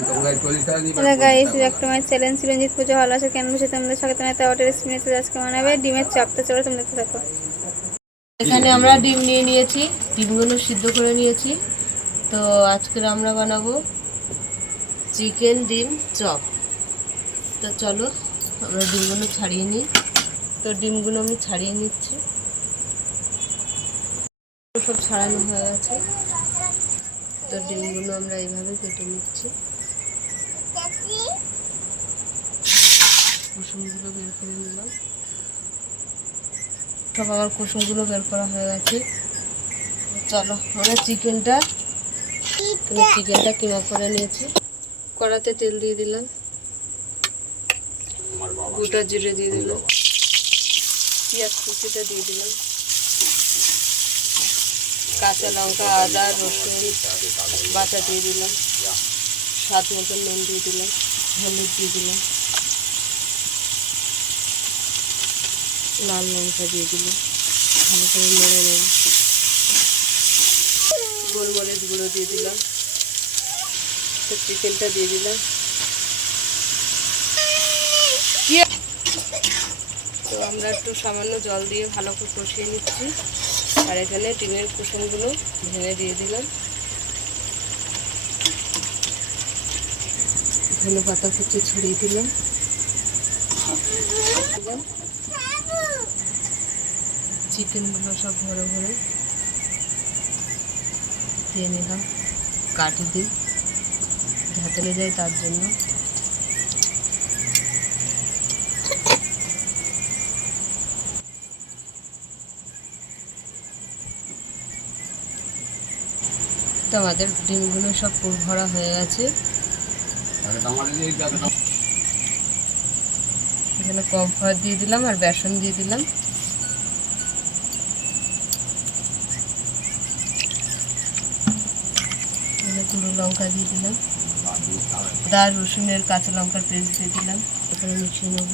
Hello guys, একটা আমার challenge ছিল রঞ্জিত পুজো হল আছে কেন বসে তোমাদের স্বাগত জানাই। তাওয়াটা রেসিপি নিয়ে আজকে বানাবে ডিমের চপ। তো চলো তোমরা দেখতে থাকো। এখানে আমরা ডিম নিয়ে নিয়েছি, ডিমগুলো সিদ্ধ করে নিয়েছি। তো আজকে আমরা বানাবো চিকেন ডিম চপ। তো চলো আমরা ডিমগুলো ছাড়িয়ে নিই। তো ডিমগুলো আমি ছাড়িয়ে নিচ্ছি, সব ছাড়ানো হয়ে গেছে। তো ডিমগুলো আমরা এইভাবে কেটে নিচ্ছি, কুসুমগুলো বের করে নিলাম। সব আমার কুসুমগুলো বের করা হয়ে গেছে। চলো আমরা চিকেনটা কিমা করে নিয়েছি। কড়াতে তেল দিয়ে দিলাম, গোটা জিরে দিয়ে দিলাম, পেঁয়াজ কুচিটা দিয়ে দিলাম, কাঁচা লঙ্কা আদা রসুন বাটা দিয়ে দিলাম, স্বাদ মতো নুন দিয়ে দিলাম, হলুদ দিয়ে দিলাম, লাল লঙ্কা দিয়ে দিলাম, ভালো করে নেড়ে নেব। গোলমরিচ গুঁড়ো দিয়ে দিলাম। তো চিকেনটা দিয়ে দিলাম। তো আমরা একটু সামান্য জল দিয়ে ভালো করে কষিয়ে নিচ্ছি। আর এখানে ডিমের কুসুমগুলো ভেঙে দিয়ে দিলাম, ধনে পাতা কুচি ছড়িয়ে দিলাম, চিকেনগুলো সব ভরে ভরে দিয়ে নিলাম, কাটি দিই যাতে লেগে যায় তার জন্য। তো আমাদের ডিমগুলো সব পুর ভরা হয়ে গেছে। এখানে কর্নফ্লাওয়ার দিয়ে দিলাম আর বেসন দিয়ে দিলাম। এখানে গুঁড়ো লঙ্কা দিয়ে দিলাম, আদা রসুনের কাঁচা লঙ্কার পেস্ট দিয়ে দিলাম। এখানে মিশিয়ে নেব।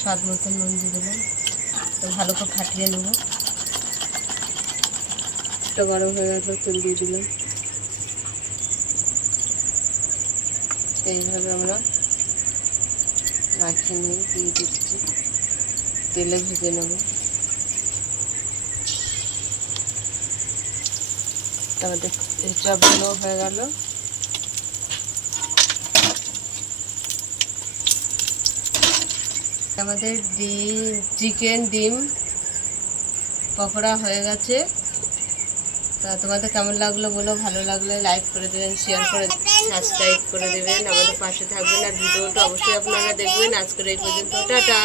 স্বাদ মতো নুন দিয়ে দিলাম। তো ভালো করে ফাটিয়ে নেব। একটা গরম হয়ে গেল, তেল দিয়ে দিলাম। এইভাবে আমরা মাখিয়ে নিয়ে দিয়ে দিচ্ছি, তেলে ভেজে নেব। আমাদের এই চপগুলো হয়ে গেল। আমাদের চিকেন ডিম পকোড়া হয়ে গেছে। তা তোমাদের কেমন লাগলো বলো, ভালো লাগলে লাইক করে দেবেন, শেয়ার করে সাবস্ক্রাইব করে দেবেন, আমাদের পাশে থাকবেন। আর ভিডিওটা অবশ্যই আপনারা দেখবেন। আজকের এই পর্যন্ত, টাটা।